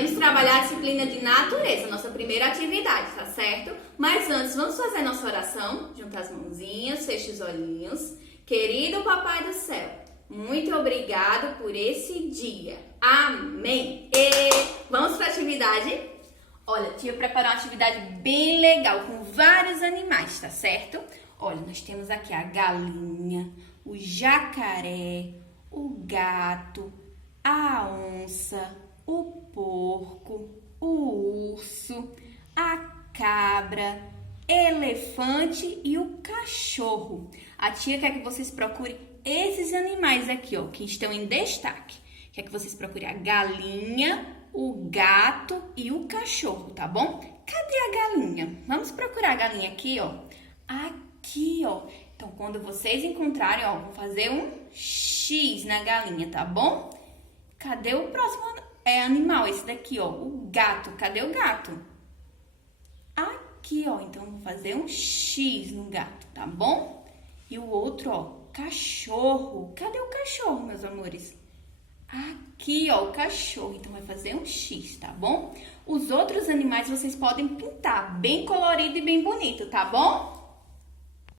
Iremos trabalhar a disciplina de natureza, nossa primeira atividade, tá certo? Mas antes, vamos fazer nossa oração? Junta as mãozinhas, feche os olhinhos. Querido Papai do Céu, muito obrigado por esse dia. Amém. Vamos para a atividade? Olha, tia preparou uma atividade bem legal com vários animais, tá certo? Olha, nós temos aqui a galinha, o jacaré, o gato, a onça, o porco, o urso, a cabra, elefante e o cachorro. A tia quer que vocês procurem esses animais aqui, ó, que estão em destaque. Quer que vocês procurem a galinha, o gato e o cachorro, tá bom? Cadê a galinha? Vamos procurar a galinha aqui, ó. Aqui, ó. Então, quando vocês encontrarem, ó, vou fazer um X na galinha, tá bom? Cadê o próximo animal? Esse daqui, ó, o gato. Cadê o gato? Aqui, ó. Então, vou fazer um X no gato, tá bom? E o outro, ó, cachorro. Cadê o cachorro, meus amores? Aqui, ó, o cachorro. Então, vai fazer um X, tá bom? Os outros animais vocês podem pintar bem colorido e bem bonito, tá bom?